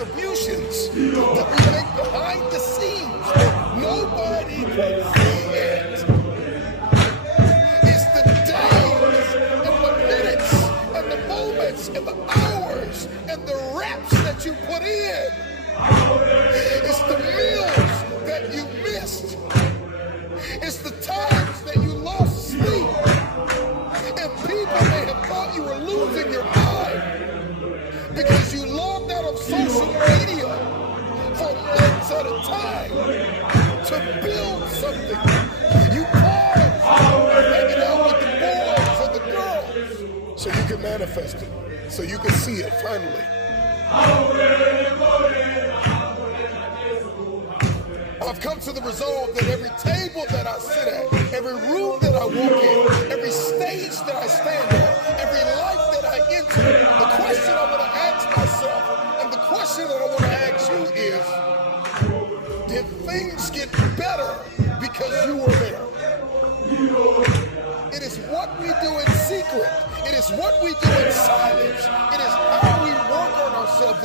contributions that we make behind the scenes that nobody can see it. It's the days and the minutes and the moments and the hours and the reps that you put in. It's the meals that you missed. It's the times that you lost sleep. And people may have thought you were losing your mind because you logged out of social media for months at a time to build something. You paused hanging out with the boys or the girls so you can manifest it, so you can see it finally. I've come to the resolve that every table that I sit at, every room that I walk in, every stage that I stand on, every life that I enter, the question I want to ask myself and the question that I want to ask you is, did things get better because you were there? It is what we do in secret. It is what we do in silence. It is how we work on ourselves.